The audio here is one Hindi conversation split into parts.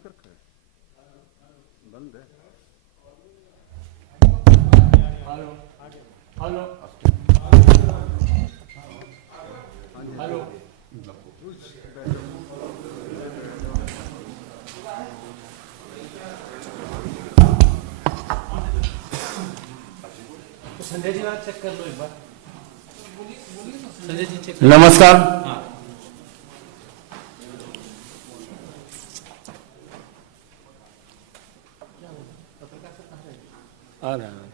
बंद कर रखा है, बंद है। Hello hello hello Sanjay ji बात चेक कर लो एक बार। संजय जी चेक। नमस्कार। आ रहा है।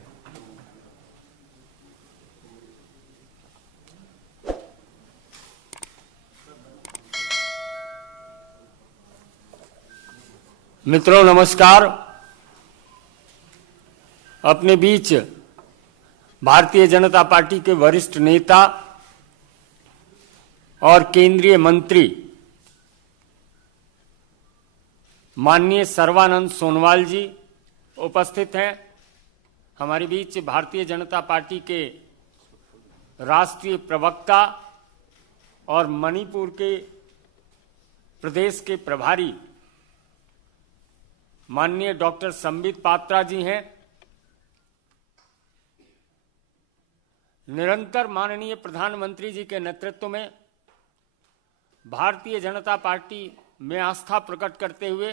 मित्रों नमस्कार। अपने बीच भारतीय जनता पार्टी के वरिष्ठ नेता और केंद्रीय मंत्री माननीय सर्बानंद सोनोवाल जी उपस्थित हैं। हमारे बीच भारतीय जनता पार्टी के राष्ट्रीय प्रवक्ता और मणिपुर के प्रदेश के प्रभारी माननीय डॉक्टर संबित पात्रा जी हैं। निरंतर माननीय प्रधानमंत्री जी के नेतृत्व में भारतीय जनता पार्टी में आस्था प्रकट करते हुए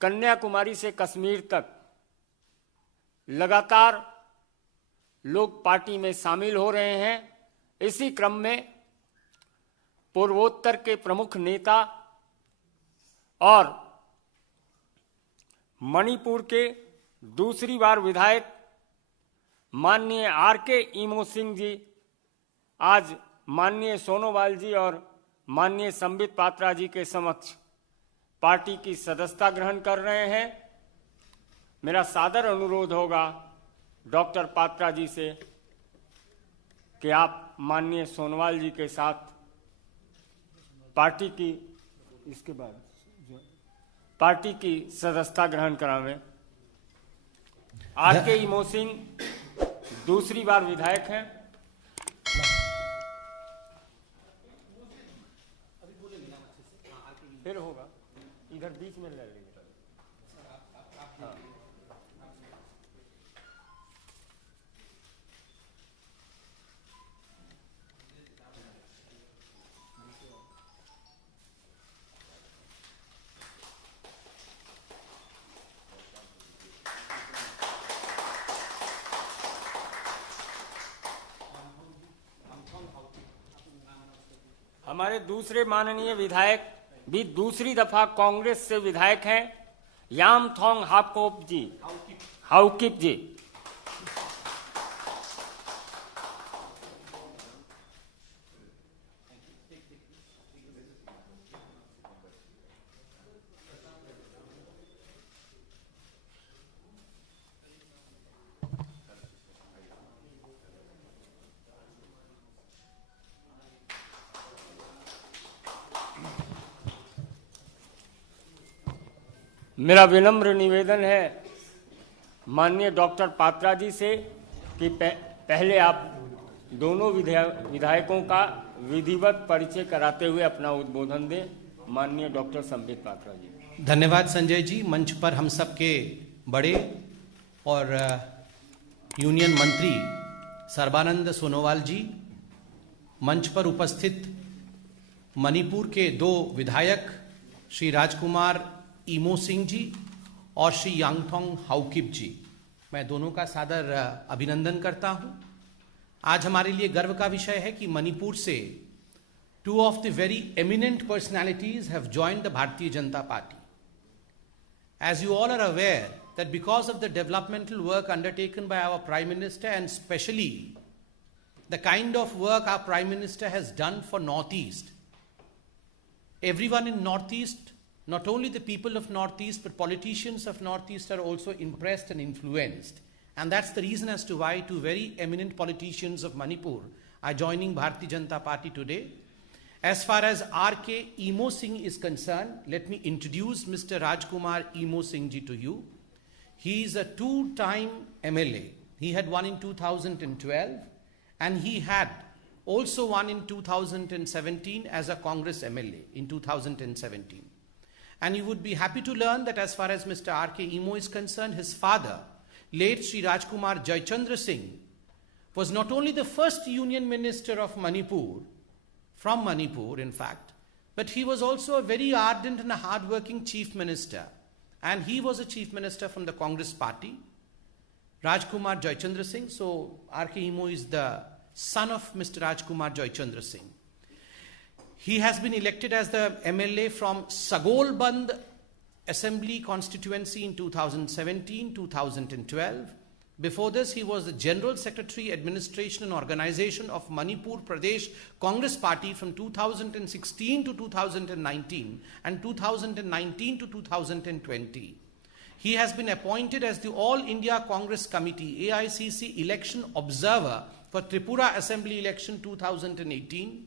कन्याकुमारी से कश्मीर तक लगातार लोग पार्टी में शामिल हो रहे हैं। इसी क्रम में पूर्वोत्तर के प्रमुख नेता और मणिपुर के दूसरी बार विधायक माननीय आर.के. इमो सिंह जी आज माननीय सोनोवाल जी और माननीय संबित पात्रा जी के समक्ष पार्टी की सदस्यता ग्रहण कर रहे हैं। मेरा सादर अनुरोध होगा डॉक्टर पात्रा जी से कि आप माननीय सोनोवाल जी के साथ पार्टी की इसके बाद पार्टी की सदस्यता ग्रहण करावें। आर.के. इमो सिंह दूसरी बार विधायक हैं। फिर होगा इधर बीच में ले लेंगे। हाँ। हमारे दूसरे माननीय विधायक भी दूसरी दफा कांग्रेस से विधायक हैं यामथोंग हाउकिप जी। मेरा विनम्र निवेदन है माननीय डॉक्टर पात्रा जी से कि पहले आप दोनों विधायकों का विधिवत परिचय कराते हुए अपना उद्बोधन दें। माननीय डॉक्टर संबित पात्रा जी। धन्यवाद संजय जी। मंच पर हम सबके बड़े और यूनियन मंत्री सर्बानंद सोनोवाल जी, मंच पर उपस्थित मणिपुर के दो विधायक श्री राजकुमार इमो सिंह जी और श्री यांगथोंग हाउकिप जी, मैं दोनों का सादर अभिनंदन करता हूं। आज हमारे लिए गर्व का विषय है कि मणिपुर से two of the very eminent personalities have joined the Bharatiya Janata Party. As you all are aware that because of the developmental work undertaken by our Prime Minister and especially the kind of work our Prime Minister has done for Northeast, everyone in Northeast, not only the people of Northeast, but politicians of Northeast are also impressed and influenced. And that's the reason as to why two very eminent politicians of Manipur are joining Bharatiya Janata Party today. As far as R.K. Imo Singh is concerned, let me introduce Mr. Rajkumar Imo Singh ji to you. He is a two-time MLA. He had won in 2012 and he had also won in 2017 as a Congress MLA in 2017. And you would be happy to learn that as far as Mr. R.K. Imo is concerned, his father, late Sri Rajkumar Jayachandra Singh, was not only the first Union Minister of Manipur, from Manipur in fact, but he was also a very ardent and a hard-working Chief Minister. And he was a Chief Minister from the Congress Party, Rajkumar Jayachandra Singh. So R.K. Imo is the son of Mr. Rajkumar Jayachandra Singh. He has been elected as the MLA from Sagolband Assembly constituency in 2017-2012. Before this, he was the General Secretary, Administration and Organization of Manipur Pradesh Congress Party from 2016 to 2019 and 2019 to 2020. He has been appointed as the All India Congress Committee AICC Election Observer for Tripura Assembly Election 2018.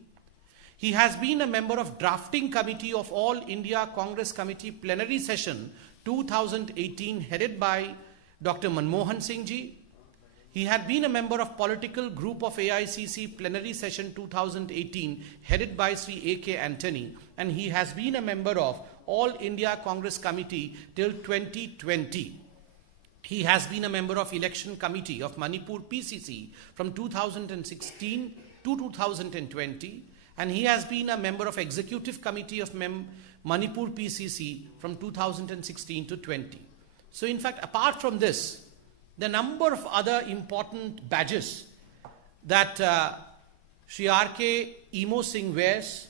He has been a member of Drafting Committee of All India Congress Committee Plenary Session 2018 headed by Dr. Manmohan Singh ji. He had been a member of Political Group of AICC Plenary Session 2018 headed by Sri A.K. Antony, and he has been a member of All India Congress Committee till 2020. He has been a member of Election Committee of Manipur PCC from 2016 to 2020, and he has been a member of Executive Committee of Manipur PCC from 2016 to 20. So in fact, apart from this, the number of other important badges that Sri R.K. Imo Singh wears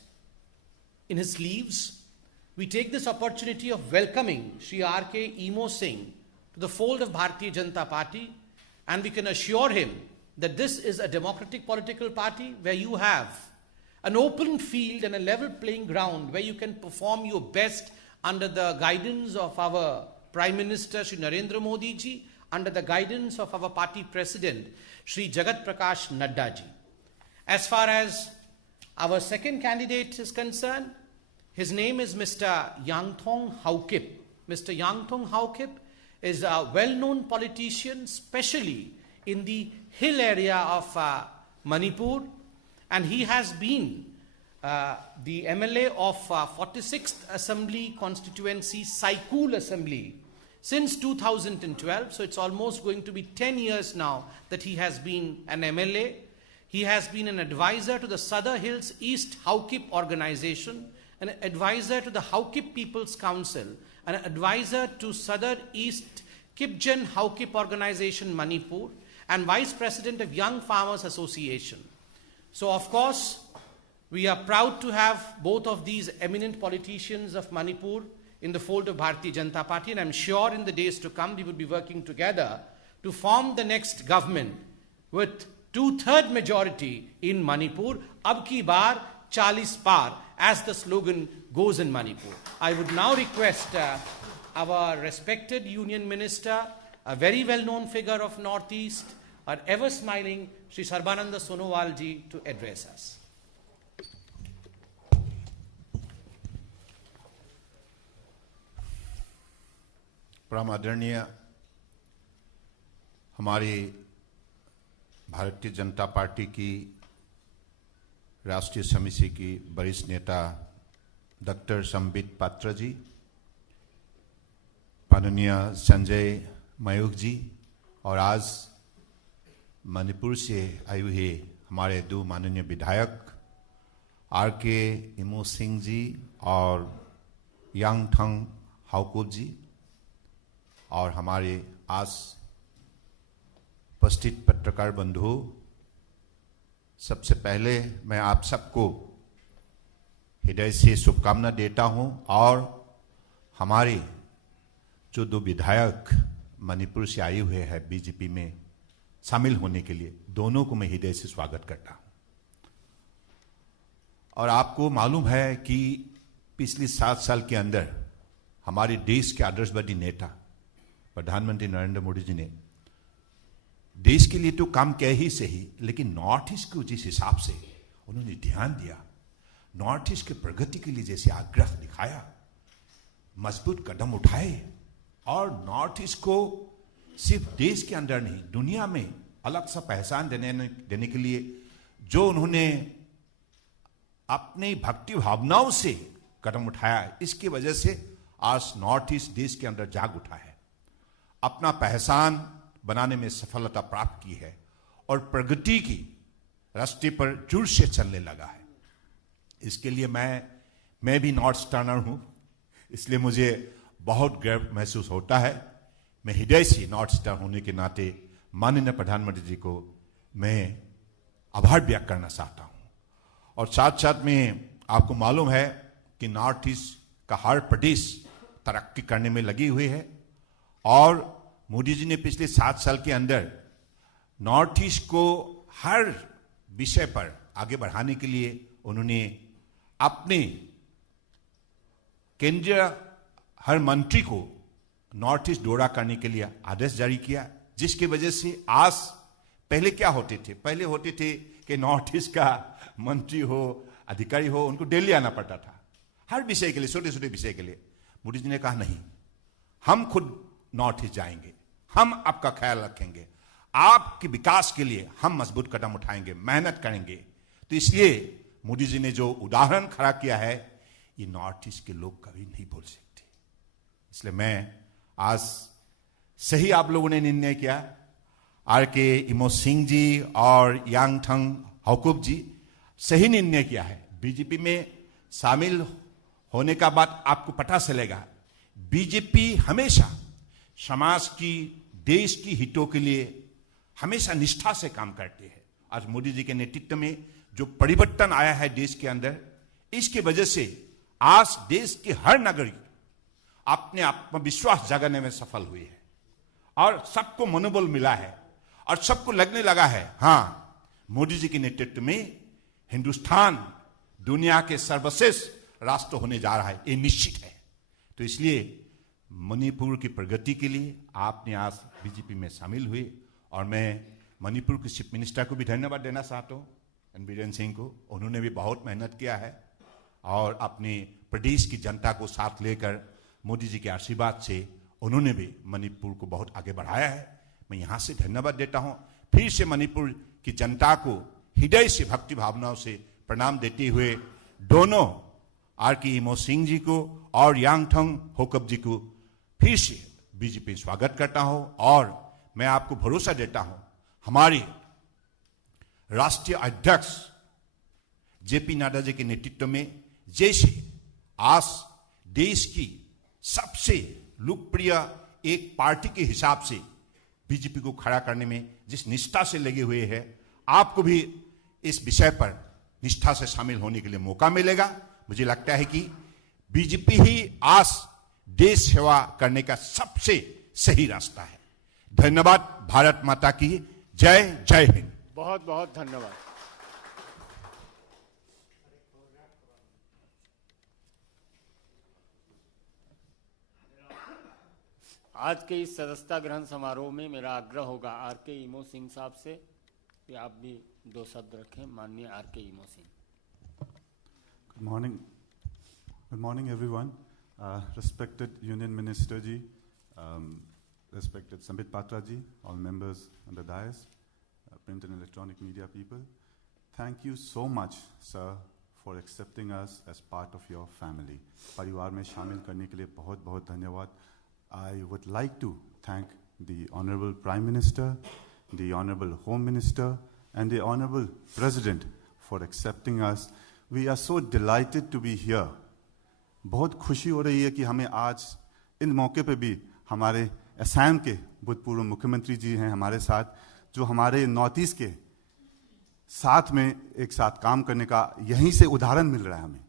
in his sleeves, we take this opportunity of welcoming Sri R.K. Imo Singh to the fold of Bharatiya Janata Party, and we can assure him that this is a democratic political party where you have an open field and a level playing ground where you can perform your best under the guidance of our Prime Minister Shri Narendra Modi ji, under the guidance of our party president Shri Jagat Prakash Nadda ji. As far as our second candidate is concerned, his name is Mr. Yangthong Haokip. Mr. Yangthong Haokip is a well-known politician, especially in the hill area of Manipur, and he has been the MLA of 46th Assembly Constituency, Saikul Assembly, since 2012. So it's almost going to be 10 years now that he has been an MLA. He has been an advisor to the Sadar Hills East Haokip organization, an advisor to the Haokip People's Council, an advisor to Sadar East Kipgen Haokip organization Manipur, and vice president of Young Farmers Association. So of course, we are proud to have both of these eminent politicians of Manipur in the fold of Bharatiya Janata Party, and I'm sure in the days to come we will be working together to form the next government with 2/3 majority in Manipur, ab ki baar 40 par, as the slogan goes in Manipur. I would now request our respected Union Minister, a very well-known figure of Northeast, our ever-smiling Sri Sarbananda Sonowal ji, to address us. परम आदरणीय हमारी भारतीय जनता पार्टी की राष्ट्रीय समिति की वरिष्ठ नेता डॉक्टर संबित पात्रा जी, माननीय संजय मयूख जी, और आज मणिपुर से आए हुए हमारे दो माननीय विधायक R.K. इमो सिंह जी और यांगथंग हाओकुप जी, और हमारे आज उपस्थित पत्रकार बंधु, सबसे पहले मैं आप सबको हृदय से शुभकामना देता हूं, और हमारे जो दो विधायक मणिपुर से आए हुए हैं बीजेपी में शामिल होने के लिए, दोनों को मैं हृदय से स्वागत करता हूं। और आपको मालूम है कि पिछले 7 साल के अंदर हमारे देश के आदर्शवादी नेता प्रधानमंत्री नरेंद्र मोदी जी ने देश के लिए तो काम किया ही सही, लेकिन नॉर्थ ईस्ट को जिस हिसाब से उन्होंने ध्यान दिया, नॉर्थ ईस्ट के प्रगति के लिए जैसे आग्रह दिखाया, मजबूत कदम उठाए, और नॉर्थ ईस्ट को सिर्फ देश के अंदर नहीं दुनिया में अलग सा पहचान देने के लिए जो उन्होंने अपनी भक्ति भावनाओं से कदम उठाया, इसकी वजह से आज नॉर्थ ईस्ट देश के अंदर जाग उठा है, अपना पहचान बनाने में सफलता प्राप्त की है और प्रगति की रास्ते पर जोर से चलने लगा है। इसके लिए मैं भी नॉर्थ ईस्टर्नर हूं, इसलिए मुझे बहुत गर्व महसूस होता है। मैं हृदय से नॉर्थ ईस्टर्न होने के नाते माननीय प्रधानमंत्री जी को मैं आभार व्यक्त करना चाहता हूं। और साथ साथ में आपको मालूम है कि नॉर्थ ईस्ट का हर प्रदेश तरक्की करने में लगी हुई है और मोदी जी ने पिछले 7 साल के अंदर नॉर्थ ईस्ट को हर विषय पर आगे बढ़ाने के लिए उन्होंने अपने केंद्रीय हर मंत्री को नॉर्थ ईस्ट दौरा करने के लिए आदेश जारी किया, जिसकी वजह से आज पहले क्या होते थे कि नॉर्थ ईस्ट का मंत्री हो, अधिकारी हो, उनको दिल्ली आना पड़ता था हर विषय के लिए, छोटे छोटे विषय के लिए। मोदी जी ने कहा नहीं, हम खुद नॉर्थ ईस्ट जाएंगे, हम आपका ख्याल रखेंगे, आपके विकास के लिए हम मजबूत कदम उठाएंगे, मेहनत करेंगे। तो इसलिए मोदी जी ने जो उदाहरण खड़ा किया है, ये नॉर्थ ईस्ट के लोग कभी नहीं भूल सकते। इसलिए मैं आज सही आप लोगों ने निर्णय किया, आरके इमो सिंह जी और यांगथंग हौकुब जी सही निर्णय किया है। बीजेपी में शामिल होने का बाद आपको पता चलेगा, बीजेपी हमेशा समाज की, देश की हितों के लिए हमेशा निष्ठा से काम करते हैं। आज मोदी जी के नेतृत्व में जो परिवर्तन आया है देश के अंदर, इसकी वजह से आज देश के हर नागरिक अपने आत्मविश्वास जगाने में सफल हुए हैं और सबको मनोबल मिला है और सबको लगने लगा है, हां, मोदी जी के नेतृत्व में हिंदुस्तान दुनिया के सर्वश्रेष्ठ राष्ट्र होने जा रहा है, ये निश्चित है। तो इसलिए मणिपुर की प्रगति के लिए आपने आज बीजेपी में शामिल हुए और मैं मणिपुर के चीफ मिनिस्टर को भी धन्यवाद देना चाहता हूँ, बीरेन सिंह को। उन्होंने भी बहुत मेहनत किया है और अपने प्रदेश की जनता को साथ लेकर मोदी जी के आशीर्वाद से उन्होंने भी मणिपुर को बहुत आगे बढ़ाया है। मैं यहाँ से धन्यवाद देता हूँ। फिर से मणिपुर की जनता को हृदय से भक्ति भावनाओं से प्रणाम देते हुए दोनों आरके इमो सिंह जी को और यांगथंग हौकुब जी को फिर से बीजेपी स्वागत करता हूं और मैं आपको भरोसा देता हूं, हमारे राष्ट्रीय अध्यक्ष जेपी नड्डा जी के नेतृत्व में जैसे आज देश की सबसे लोकप्रिय एक पार्टी के हिसाब से बीजेपी को खड़ा करने में जिस निष्ठा से लगे हुए हैं, आपको भी इस विषय पर निष्ठा से शामिल होने के लिए मौका मिलेगा। मुझे लगता है कि बीजेपी ही आज देश सेवा करने का सबसे सही रास्ता है। धन्यवाद। भारत माता की जय। जय हिंद। बहुत बहुत धन्यवाद। आज के इस सदस्यता ग्रहण समारोह में मेरा आग्रह होगा आरके इमो सिंह साहब से कि आप भी 2 शब्द रखें। माननीय R K emo Singh. Good morning everyone. Respected Union Minister ji, respected Sambit Patra ji, all members on the dais, print and electronic media people. Thank you so much, sir, for accepting us as part of your family. परिवार में शामिल करने के लिए बहुत बहुत धन्यवाद. I would like to thank the Honorable Prime Minister, the Honorable Home Minister, and the Honorable President for accepting us. We are so delighted to be here. बहुत खुशी हो रही है कि हमें आज इन मौके पे भी हमारे असम के भूतपूर्व मुख्यमंत्री जी हैं हमारे साथ, जो हमारे नॉर्थ ईस्ट के साथ में एक साथ काम करने का यहीं से उदाहरण मिल रहा है हमें।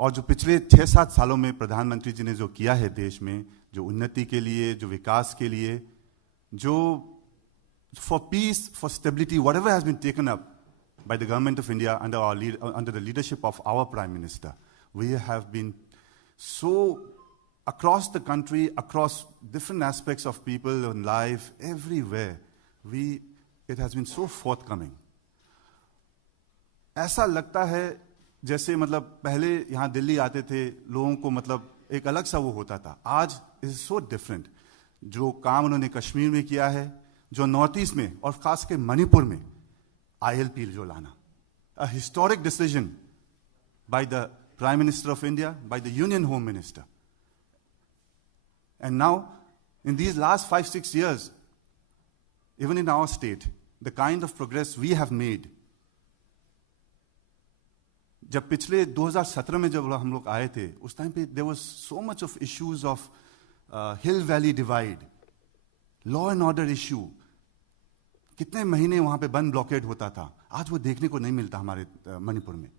और जो पिछले 6-7 सालों में प्रधानमंत्री जी ने जो किया है देश में, जो उन्नति के लिए, जो विकास के लिए, जो for peace, for stability, whatever has been taken up by the government of India under the leadership of our Prime Minister. We have been so across the country, across different aspects of people in life, everywhere. It has been so forthcoming. ऐसा लगता है जैसे मतलब पहले यहाँ दिल्ली आते थे लोगों को मतलब एक अलग सा वो होता था। आज इज सो डिफरेंट। जो काम उन्होंने कश्मीर में किया है, जो नॉर्थ ईस्ट में और खास के मणिपुर में ILP जो लाना, a historic decision by the Prime Minister of India, by the Union Home Minister. And now, in these last 5-6 years, even in our state, the kind of progress we have made. जब पिछले 2017 में जब हम लोग आए थे, उस टाइम पे there was so much of issues of hill valley divide, law and order issue. कितने महीने वहां पे बंद ब्लॉकेड होता था, आज वो देखने को नहीं मिलता हमारे मणिपुर में.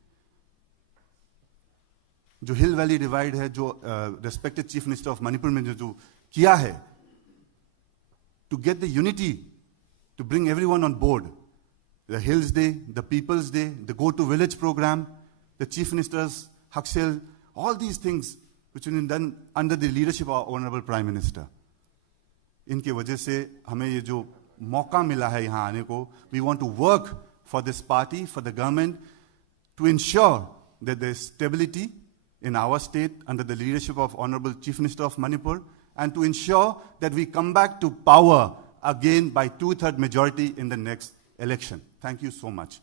जो हिल वैली डिवाइड है, जो respected chief minister of Manipur में जो किया है, to get the unity, to bring everyone on board, the hills day, the people's day, the go to village programme, the chief minister's हक्सेल, all these things which have been done under the leadership of our honorable prime minister. इनके वजह से हमें ये जो मौका मिला है यहाँ आने को, we want to work for this party, for the government, to ensure that there is stability in our state under the leadership of Honorable Chief Minister of Manipur, and to ensure that we come back to power again by 2/3 majority in the next election. Thank you so much.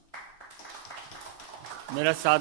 मेरा साथ